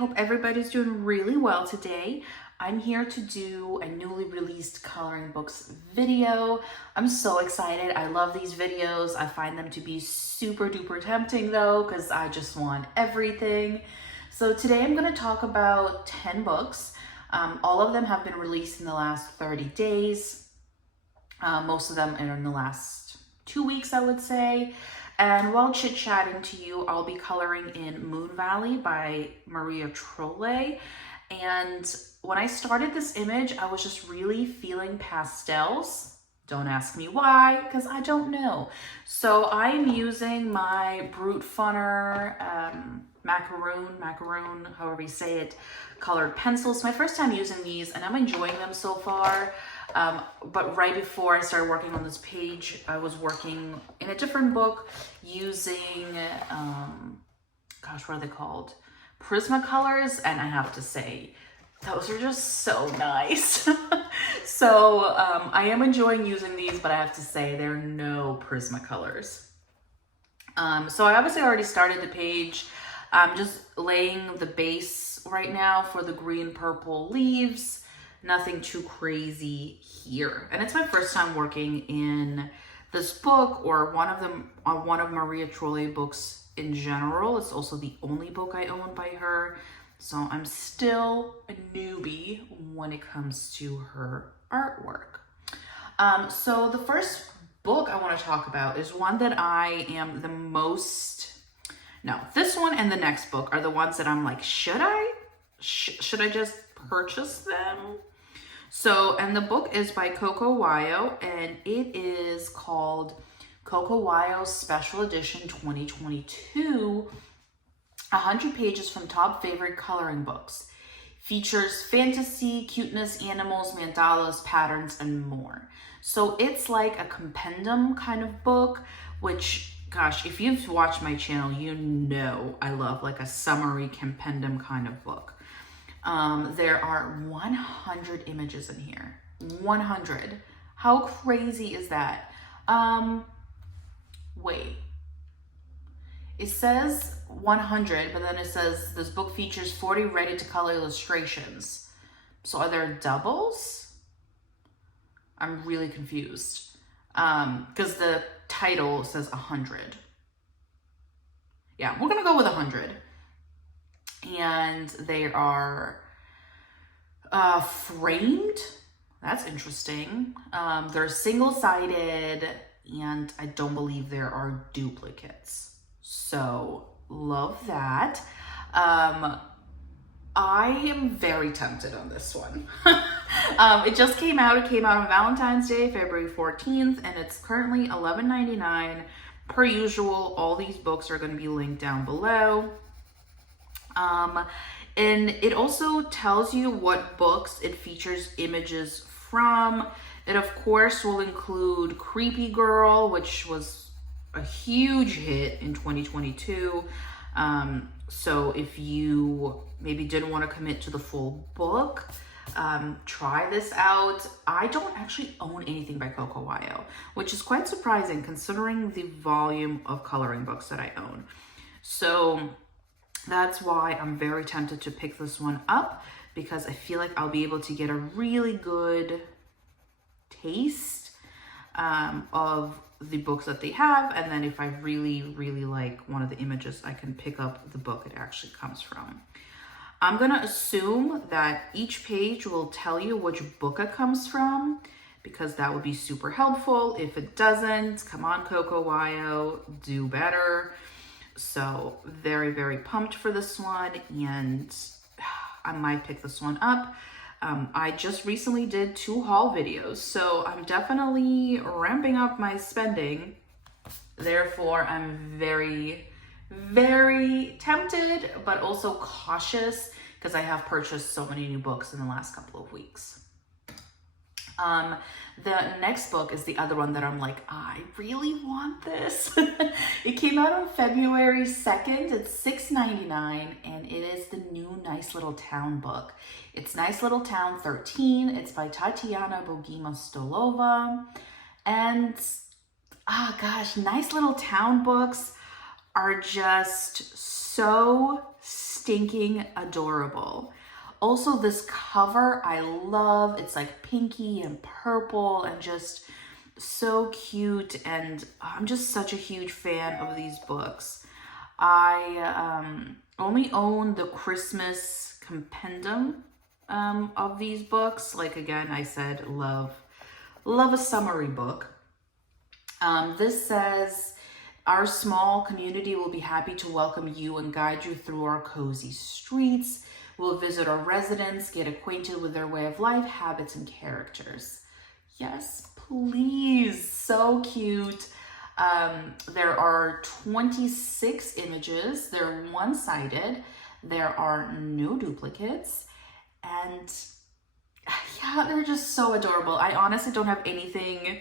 hope everybody's doing really well today. I'm here to do a newly released coloring books video. I'm so excited. I love these videos. I find them to be super duper tempting though, because I just want everything. So today I'm going to talk about 10 books. All of them have been released in the last 30 days. Most of them are in the last 2 weeks, I would say. And while chit-chatting to you, I'll be coloring in Moon Valley by Maria Trolle. And when I started this image, I was just really feeling pastels. Don't ask me why, because I don't know. So I'm using my Brute Funner macaroon, however you say it, colored pencils. My first time using these, and I'm enjoying them so far. But right before I started working on this page, I was working in a different book using, gosh, what are they called? Prismacolors, and I have to say, those are just so nice. So I am enjoying using these, but I have to say they're no Prismacolors. So I obviously already started the page. I'm just laying the base right now for the green purple leaves. Nothing too crazy here. And it's my first time working in this book or one of Maria Trolle books in general. It's also the only book I own by her. So I'm still a newbie when it comes to her artwork. So the first book I want to talk about is one that I am the most, no, this one and the next book are the ones that I'm like, should I just purchase them? So, and the book is by Coco Wild, and it is called Coco Wild Special Edition 2022, 100 pages from top favorite coloring books. Features fantasy, cuteness, animals, mandalas, patterns, and more. So it's like a compendium kind of book, which, gosh, if you've watched my channel, you know I love like a summary compendium kind of book. There are 100 images in here. 100. How crazy is that? Wait. It says 100, but then it says this book features 40 ready to color illustrations. So are there doubles? I'm really confused. Because the title says 100. Yeah, we're gonna go with 100. And they are framed. That's interesting. They're single-sided, and I don't believe there are duplicates. So love that. I am very tempted on this one. It just came out. It came out on Valentine's Day, February 14th, and it's currently $11.99. Per usual, all these books are going to be linked down below. And it also tells you what books it features images from. It of course will include Creepy Girl, which was a huge hit in 2022. So if you maybe didn't want to commit to the full book, try this out. I don't actually own anything by Coco Wild, which is quite surprising considering the volume of coloring books that I own. So that's why I'm very tempted to pick this one up, because I feel like I'll be able to get a really good taste of the books that they have. And then if I really, really like one of the images, I can pick up the book it actually comes from. I'm going to assume that each page will tell you which book it comes from, because that would be super helpful. If it doesn't, come on, Coco Wild, do better. So very, very pumped for this one, and I might pick this one up. I just recently did 2 haul videos, so I'm definitely ramping up my spending. Therefore, I'm very, very tempted, but also cautious because I have purchased so many new books in the last couple of weeks. The next book is the other one that I'm like, I really want this. It came out on February 2nd. It's $6.99, and it is the new Nice Little Town book. It's Nice Little Town 13. It's by Tatiana Bogima-Stolova. And, gosh, Nice Little Town books are just so stinking adorable. Also, this cover I love. It's like pinky and purple and just so cute, and I'm just such a huge fan of these books. I only own the Christmas compendium of these books. Like, again, I said, love a summary book. This says, our small community will be happy to welcome you and guide you through our cozy streets. We'll visit our residents, get acquainted with their way of life, habits, and characters. Yes, please. So cute. There are 26 images. They're one-sided. There are no duplicates. And yeah, they're just so adorable. I honestly don't have anything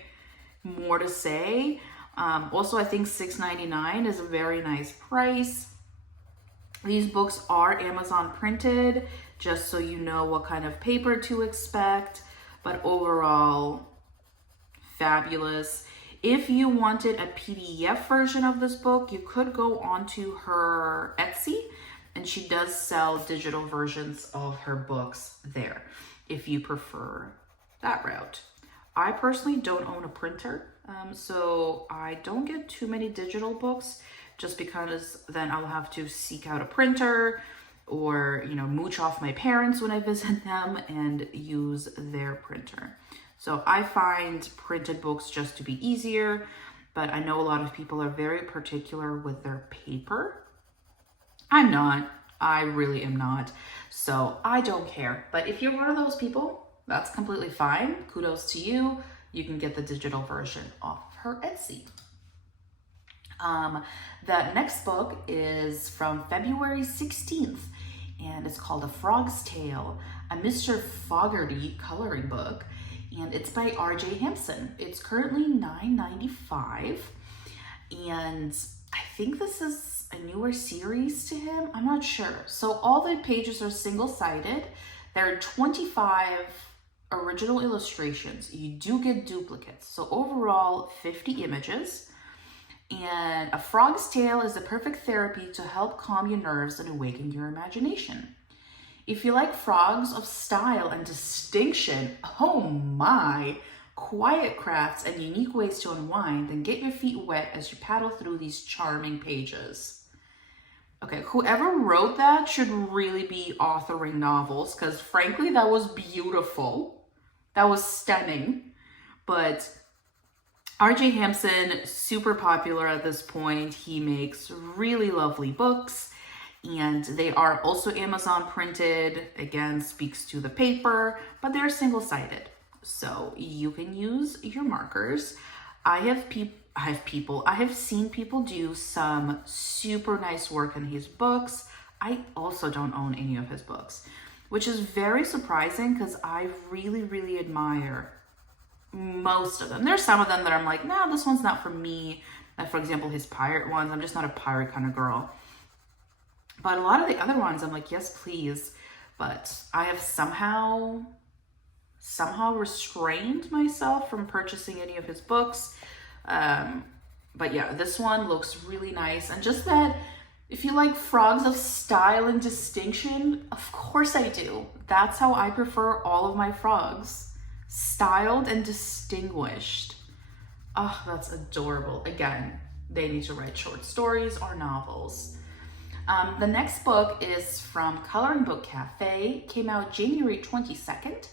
more to say. Also, I think $6.99 is a very nice price. These books are Amazon printed, just so you know what kind of paper to expect. But overall, fabulous. If you wanted a PDF version of this book, you could go onto her Etsy, and she does sell digital versions of her books there, if you prefer that route. I personally don't own a printer, so I don't get too many digital books, just because then I'll have to seek out a printer or, you know, mooch off my parents when I visit them and use their printer. So I find printed books just to be easier, but I know a lot of people are very particular with their paper. I'm not. I really am not. So I don't care. But if you're one of those people, that's completely fine. Kudos to you. You can get the digital version off her Etsy. The next book is from February 16th, and it's called A Frog's Tale, a Mr. Fogarty coloring book, and it's by R.J. Hampson. It's currently $9.95, and I think this is a newer series to him. I'm not sure. So all the pages are single-sided. There are 25 original illustrations. You do get duplicates. So overall, 50 images. And A Frog's Tale is the perfect therapy to help calm your nerves and awaken your imagination. If you like frogs of style and distinction, oh my, quiet crafts and unique ways to unwind, then get your feet wet as you paddle through these charming pages. Okay, whoever wrote that should really be authoring novels, because frankly, that was beautiful. That was stunning. But R.J. Hampson, super popular at this point. He makes really lovely books, and they are also Amazon printed. Again, speaks to the paper, but they're single-sided, so you can use your markers. I have seen people do some super nice work in his books. I also don't own any of his books, which is very surprising because I really, really admire most of them. There's some of them that I'm like, nah, this one's not for me. Like, for example, his pirate ones, I'm just not a pirate kind of girl. But a lot of the other ones, I'm like, yes, please. But I have somehow restrained myself from purchasing any of his books. But yeah, this one looks really nice. And just that, if you like frogs of style and distinction, of course I do. That's how I prefer all of my frogs. Styled and distinguished. Oh, that's adorable. Again, they need to write short stories or novels. The next book is from Coloring Book Cafe. Came out January 22nd.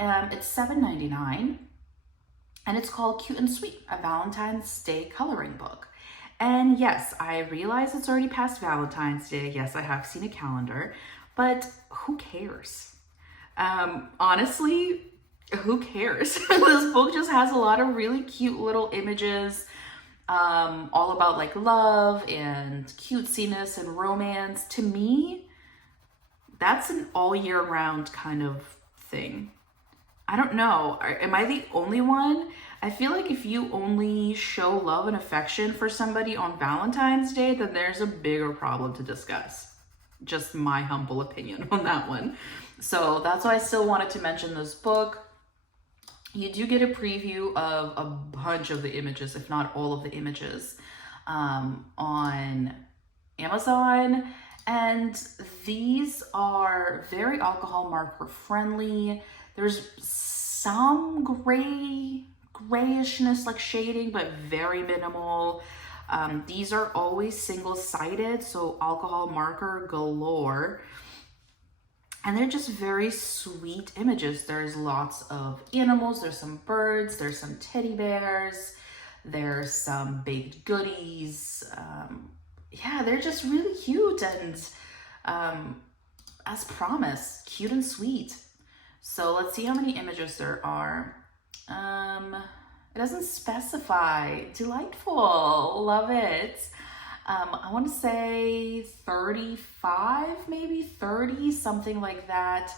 It's $7.99. And it's called Cute and Sweet, a Valentine's Day coloring book. And yes, I realize it's already past Valentine's Day. Yes, I have seen a calendar, but who cares? Honestly, who cares? This book just has a lot of really cute little images, all about like love and cutesiness and romance. To me, that's an all year round kind of thing. I don't know. Am I the only one? I feel like if you only show love and affection for somebody on Valentine's Day, then there's a bigger problem to discuss. Just my humble opinion on that one. So that's why I still wanted to mention this book. You do get a preview of a bunch of the images, if not all of the images, on Amazon. And these are very alcohol marker friendly. There's some grayishness, like shading, but very minimal. These are always single-sided, so alcohol marker galore. And they're just very sweet images. There's lots of animals, there's some birds, there's some teddy bears, there's some baked goodies. Yeah, they're just really cute and, as promised, cute and sweet. So let's see how many images there are. It doesn't specify. Delightful. Love it. I want to say 35, maybe 30, something like that.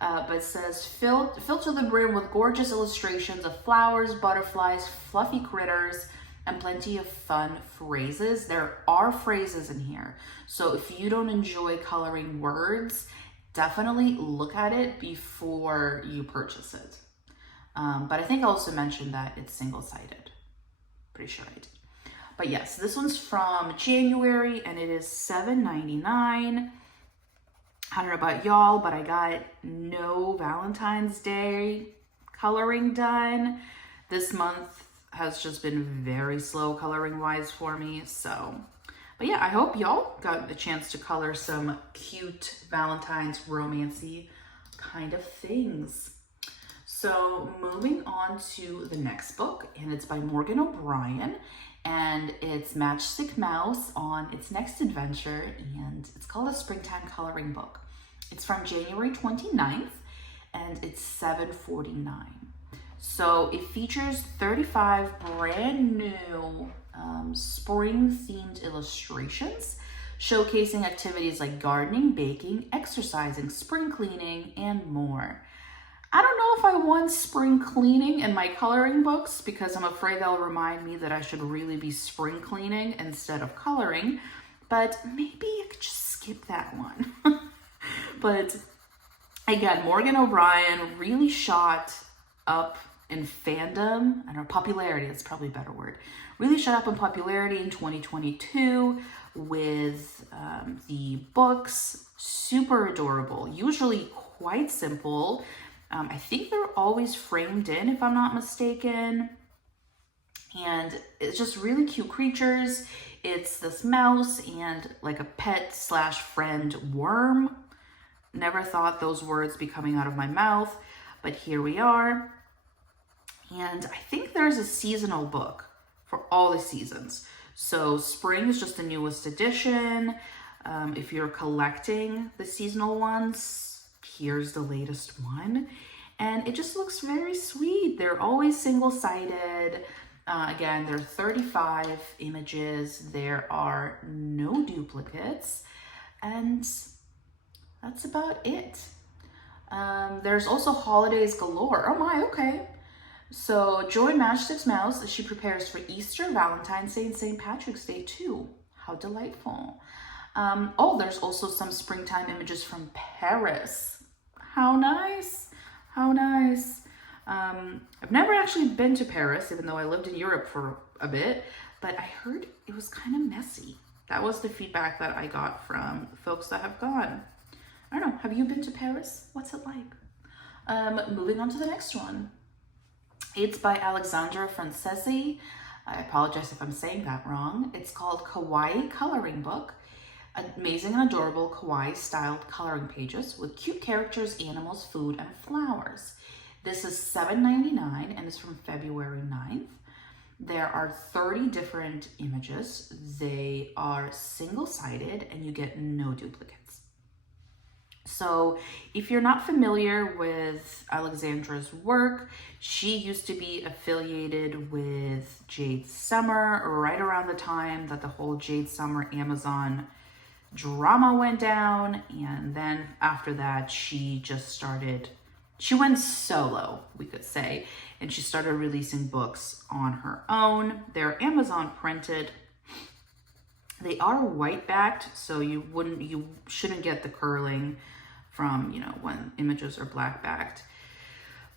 But it says, fill to the brim with gorgeous illustrations of flowers, butterflies, fluffy critters, and plenty of fun phrases. There are phrases in here. So if you don't enjoy coloring words, definitely look at it before you purchase it. But I think I also mentioned that it's single-sided. Pretty sure I did. But yes, this one's from January and it is $7.99. I don't know about y'all, but I got no Valentine's Day coloring done. This month has just been very slow coloring wise for me. So, but yeah, I hope y'all got the chance to color some cute Valentine's romancy kind of things. So moving on to the next book, and it's by Morgan O'Brien, and it's Matchstick Mouse on its next adventure, and it's called a Springtime Coloring Book. It's from January 29th, and it's $7.49. So it features 35 brand new spring-themed illustrations, showcasing activities like gardening, baking, exercising, spring cleaning, and more. I don't know if I want spring cleaning in my coloring books because I'm afraid they'll remind me that I should really be spring cleaning instead of coloring, but maybe I could just skip that one. But again, Morgan O'Brien really shot up in fandom, I don't know, popularity, that's probably a better word, really shot up in popularity in 2022 with the books, super adorable, usually quite simple. I think they're always framed in, if I'm not mistaken. And it's just really cute creatures. It's this mouse and like a pet / friend worm. Never thought those words be coming out of my mouth, but here we are. And I think there's a seasonal book for all the seasons. So spring is just the newest edition. If you're collecting the seasonal ones, here's the latest one, and it just looks very sweet. They're always single-sided. Again, there are 35 images. There are no duplicates, and that's about it. There's also holidays galore. Oh my, okay. So join Matchstick Mouse as she prepares for Easter, Valentine's Day, and St. Patrick's Day too. How delightful. Oh, there's also some springtime images from Paris. How nice, how nice. I've never actually been to Paris, even though I lived in Europe for a bit, but I heard it was kind of messy. That was the feedback that I got from folks that have gone. I don't know, have you been to Paris? What's it like? Moving on to the next one. It's by Alexandra Francesi. I apologize if I'm saying that wrong. It's called Kawaii Coloring Book. Amazing and adorable kawaii styled coloring pages with cute characters, animals, food, and flowers. This is $7.99 and it's from February 9th. There are 30 different images. They are single-sided and you get no duplicates. So if you're not familiar with Alexandra's work, she used to be affiliated with Jade Summer right around the time that the whole Jade Summer Amazon drama went down, and then after that she went solo, we could say, and she started releasing books on her own. They're Amazon printed. They are white backed, so you shouldn't get the curling from, when images are black backed.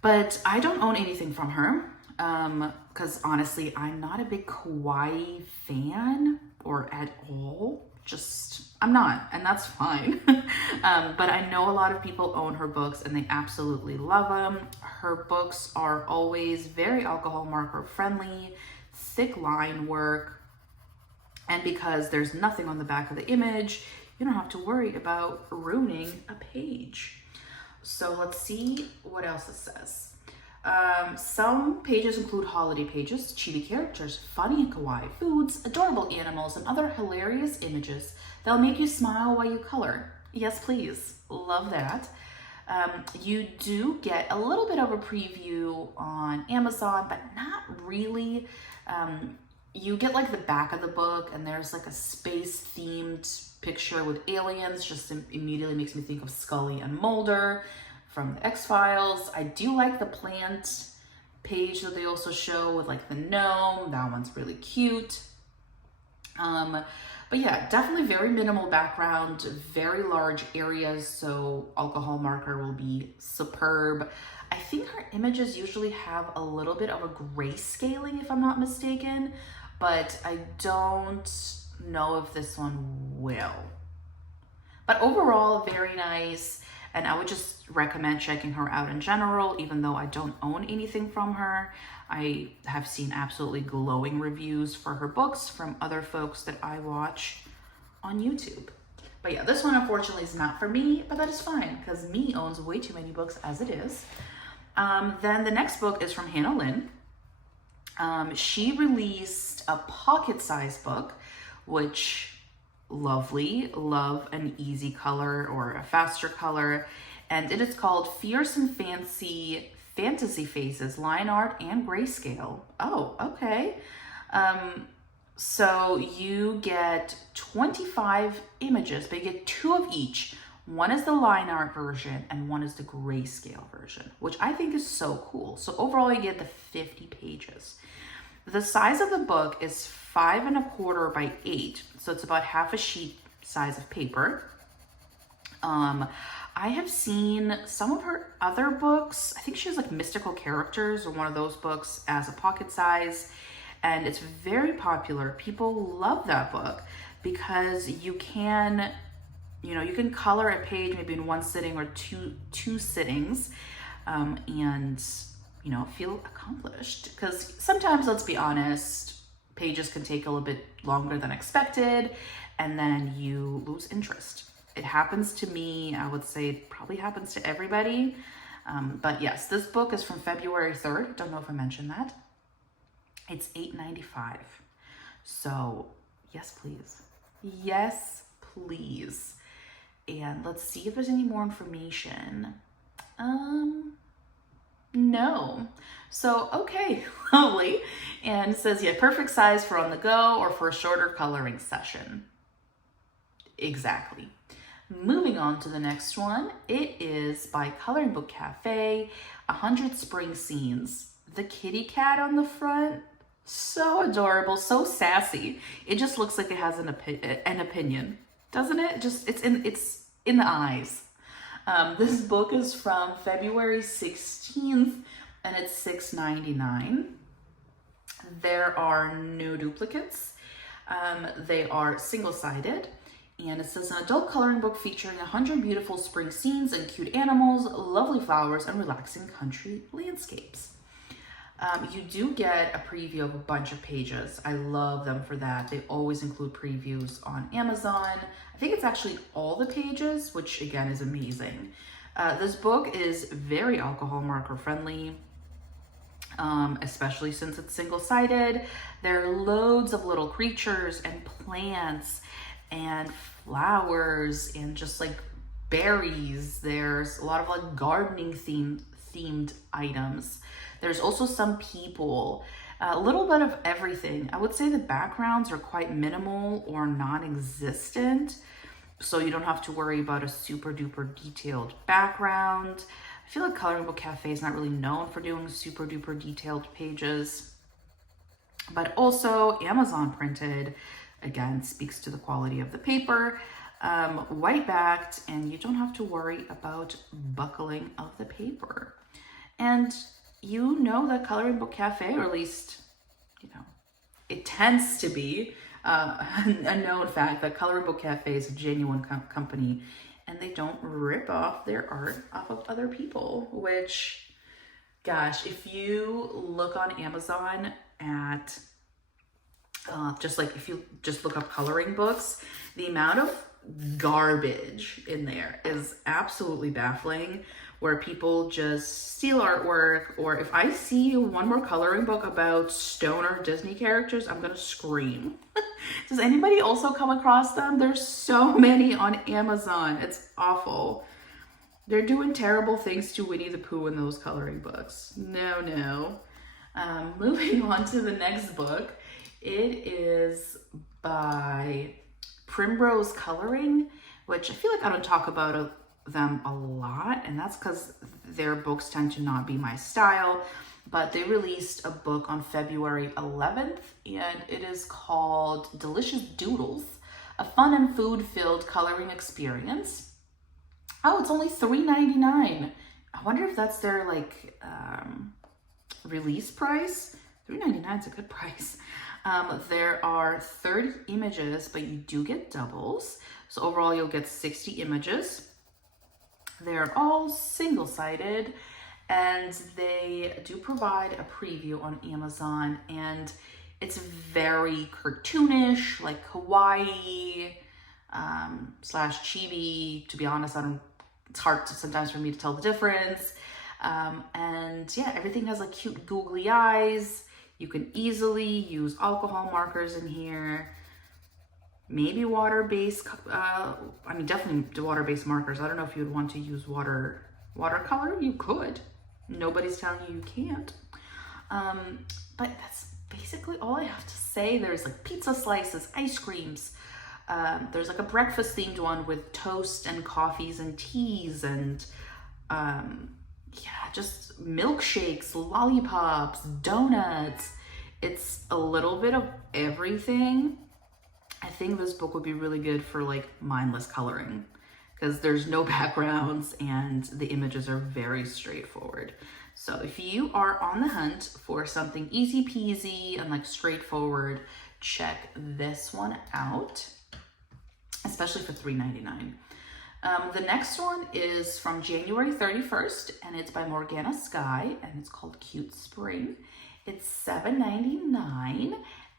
But I don't own anything from her because honestly I'm not a big kawaii fan or at all. I'm not, and that's fine. But I know a lot of people own her books and they absolutely love them. Her books are always very alcohol marker friendly, thick line work, and because there's nothing on the back of the image, you don't have to worry about ruining a page. So let's see what else it says. Some pages include holiday pages, chibi characters, funny and kawaii foods, adorable animals, and other hilarious images that'll make you smile while you color. Yes, please. Love that. You do get a little bit of a preview on Amazon, but not really. You get like the back of the book, and there's like a space themed picture with aliens. Just immediately makes me think of Scully and Mulder from the X-Files. I do like the plant page that they also show with like the gnome. That one's really cute. But yeah, definitely very minimal background, very large areas, so alcohol marker will be superb. I think her images usually have a little bit of a grayscaling, if I'm not mistaken, but I don't know if this one will. But overall, very nice. And I would just recommend checking her out in general, even though I don't own anything from her. I have seen absolutely glowing reviews for her books from other folks that I watch on YouTube. But yeah, this one unfortunately is not for me, but that is fine because me owns way too many books as it is. Then the next book is from Hannah Lynn. She released a pocket-sized book, which lovely, love an easy color or a faster color, and it is called Fearsome Fantasy Faces, Line Art and Grayscale. Oh, okay. So you get 25 images, but you get 2 of each. One is the line art version and one is the grayscale version, which I think is so cool. So overall you get the 50 pages. The size of the book is 5 1/4 by 8, so it's about half a sheet size of paper. I have seen some of her other books. I think she has like Mystical Characters or one of those books as a pocket size, and it's very popular. People love that book because you can color a page maybe in one sitting or two sittings, and feel accomplished. Because sometimes, let's be honest, pages can take a little bit longer than expected, and then you lose interest. It happens to me. I would say it probably happens to everybody. But yes, this book is from February 3rd. Don't know if I mentioned that. It's $8.95. So yes, please. Yes, please. And let's see if there's any more information. No. So, okay, lovely. And it says, yeah, perfect size for on the go or for a shorter coloring session. Exactly. Moving on to the next one. It is by Coloring Book Cafe, 100 Spring Scenes. The kitty cat on the front, so adorable, so sassy. It just looks like it has an opinion, doesn't it? Just it's in the eyes. This book is from February 16th and it's $6.99. There are no duplicates. They are single-sided, and it says an adult coloring book featuring 100 beautiful spring scenes and cute animals, lovely flowers, and relaxing country landscapes. You do get a preview of a bunch of pages. I love them for that. They always include previews on Amazon. I think it's actually all the pages, which again is amazing. This book is very alcohol marker friendly, especially since it's single-sided. There are loads of little creatures and plants and flowers and just like berries. There's a lot of like gardening themed items. There's also some people, a little bit of everything. I would say the backgrounds are quite minimal or non-existent, so you don't have to worry about a super duper detailed background. I feel like Coloring Book Cafe is not really known for doing super duper detailed pages, but also Amazon printed, again, speaks to the quality of the paper, white backed, and you don't have to worry about buckling of the paper. And you know that Coloring Book Cafe, or at least, it tends to be a known fact that Coloring Book Cafe is a genuine company, and they don't rip off their art off of other people, which, gosh, if you look on Amazon at, if you just look up coloring books, the amount of garbage in there is absolutely baffling, where people just steal artwork. Or if I see one more coloring book about stoner Disney characters, I'm gonna scream. Does anybody also come across them? There's so many on Amazon. It's awful. They're doing terrible things to Winnie the Pooh in those coloring books. No. Moving on to the next book. It is by Primrose Coloring, which I feel like I don't talk about them a lot, and that's because their books tend to not be my style. But they released a book on February 11th, and it is called Delicious Doodles, a fun and food-filled coloring experience. Oh, it's only $3.99. I wonder if that's their release price. $3.99 is a good price. There are 30 images, but you do get doubles. So overall, you'll get 60 images. They're all single-sided, and they do provide a preview on Amazon, and it's very cartoonish, like Kawaii slash chibi. To be honest, it's hard sometimes for me to tell the difference. And yeah, everything has like cute googly eyes. You can easily use alcohol markers in here. Maybe water-based, definitely water-based markers. I don't know if you'd want to use watercolor. You could. Nobody's telling you you can't. But that's basically all I have to say. There's like pizza slices, ice creams. There's like a breakfast themed one with toast and coffees and teas and just milkshakes, lollipops, donuts. It's a little bit of everything. I think this book would be really good for like mindless coloring because there's no backgrounds and the images are very straightforward. So if you are on the hunt for something easy peasy and like straightforward, check this one out, especially for $3.99. The next one is from January 31st, and it's by Morgana Sky, and it's called Cute Spring. It's $7.99,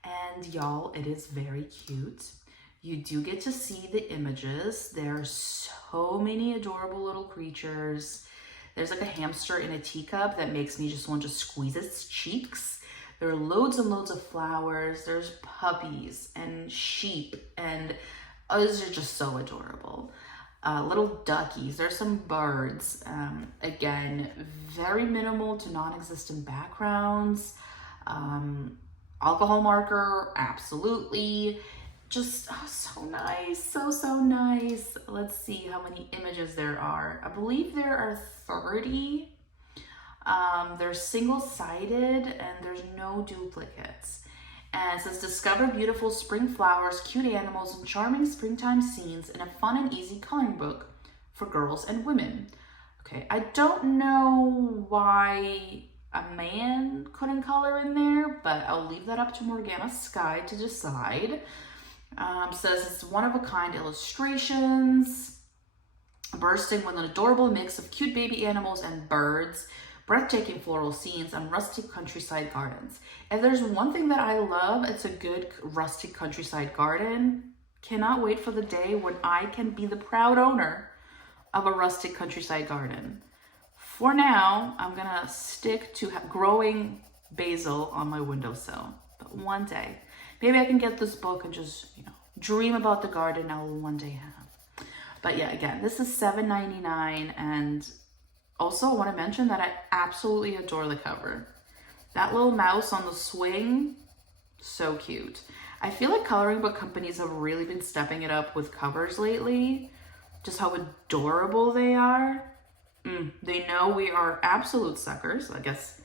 and y'all, it is very cute. You do get to see the images. There are so many adorable little creatures. There's like a hamster in a teacup that makes me just want to squeeze its cheeks. There are loads and loads of flowers. There's puppies and sheep, and those are just so adorable. Little duckies, there's some birds. Again, very minimal to non-existent backgrounds. Alcohol marker, absolutely. Just so nice, so nice. Let's see how many images there are. I believe there are 30. They're single-sided and there's no duplicates. And it says, discover beautiful spring flowers, cute animals, and charming springtime scenes in a fun and easy coloring book for girls and women. Okay, I don't know why a man couldn't color in there, but I'll leave that up to Morgana Sky to decide. Says it's one-of-a-kind illustrations, bursting with an adorable mix of cute baby animals and birds, breathtaking floral scenes, and rustic countryside gardens. If there's one thing that I love, it's a good rustic countryside garden. Cannot wait for the day when I can be the proud owner of a rustic countryside garden. For now, I'm gonna stick to growing basil on my windowsill. But one day, maybe I can get this book and just, dream about the garden I will one day have. But yeah, again, this is $7.99, and also, I want to mention that I absolutely adore the cover. That little mouse on the swing, so cute. I feel like coloring book companies have really been stepping it up with covers lately. Just how adorable they are. They know we are absolute suckers. I guess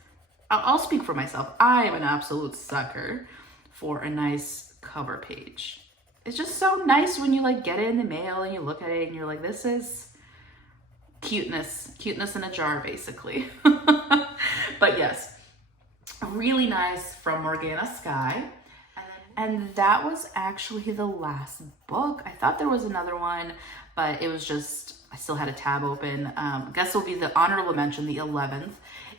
I'll speak for myself. I am an absolute sucker for a nice cover page. It's just so nice when you get it in the mail and you look at it and you're like, this is cuteness in a jar, basically. But yes, really nice from Morgana Sky. And that was actually the last book. I thought there was another one, but it was just, I still had a tab open. I guess it'll be the honorable mention, the 11th,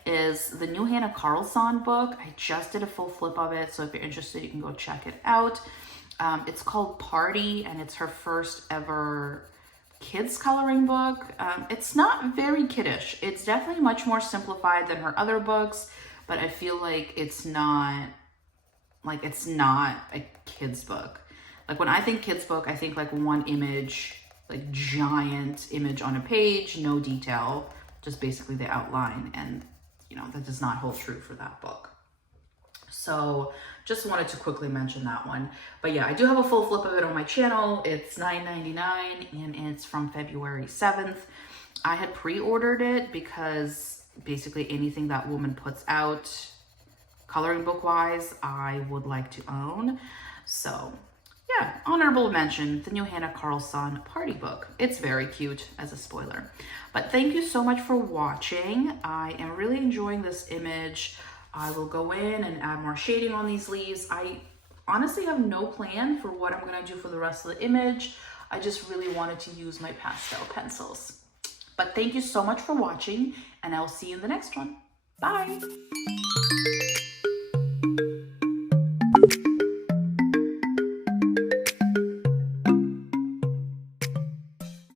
is the new Hannah Carlson book. I just did a full flip of it, so if you're interested, you can go check it out. It's called Party, and it's her first ever kids coloring book. It's not very kiddish. It's definitely much more simplified than her other books, but I feel like it's not a kid's book. Like when I think kids book, I think like one image, like giant image on a page, no detail, just basically the outline. And you know, that does not hold true for that book. So just wanted to quickly mention that one. But yeah, I do have a full flip of it on my channel. It's $9.99 and it's from February 7th. I had pre-ordered it because basically anything that woman puts out coloring book wise, I would like to own. So yeah, honorable mention, the new Hannah Carlson Party book. It's very cute as a spoiler. But thank you so much for watching. I am really enjoying this image. I will go in and add more shading on these leaves. I honestly have no plan for what I'm gonna do for the rest of the image. I just really wanted to use my pastel pencils. But thank you so much for watching, and I will see you in the next one. Bye.